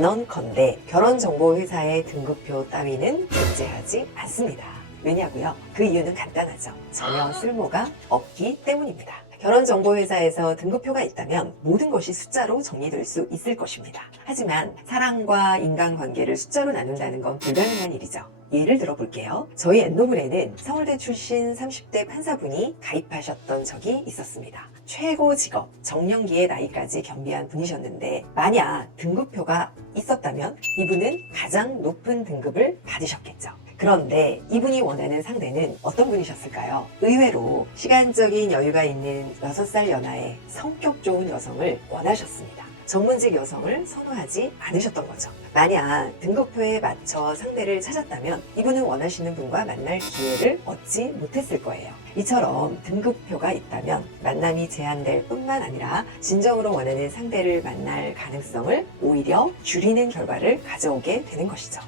단언컨대 결혼정보회사의 등급표 따위는 존재하지 않습니다. 왜냐고요? 그 이유는 간단하죠. 전혀 쓸모가 없기 때문입니다. 결혼정보회사에서 등급표가 있다면 모든 것이 숫자로 정리될 수 있을 것입니다. 하지만 사랑과 인간관계를 숫자로 나눈다는 건 불가능한 일이죠. 예를 들어 볼게요. 저희 엔노블에는 서울대 출신 30대 판사분이 가입하셨던 적이 있었습니다. 최고 직업, 정년기의 나이까지 겸비한 분이셨는데 만약 등급표가 있었다면 이분은 가장 높은 등급을 받으셨겠죠. 그런데 이분이 원하는 상대는 어떤 분이셨을까요? 의외로 시간적인 여유가 있는 6살 연하의 성격 좋은 여성을 원하셨습니다. 전문직 여성을 선호하지 않으셨던 거죠. 만약 등급표에 맞춰 상대를 찾았다면 이분은 원하시는 분과 만날 기회를 얻지 못했을 거예요. 이처럼 등급표가 있다면 만남이 제한될 뿐만 아니라 진정으로 원하는 상대를 만날 가능성을 오히려 줄이는 결과를 가져오게 되는 것이죠.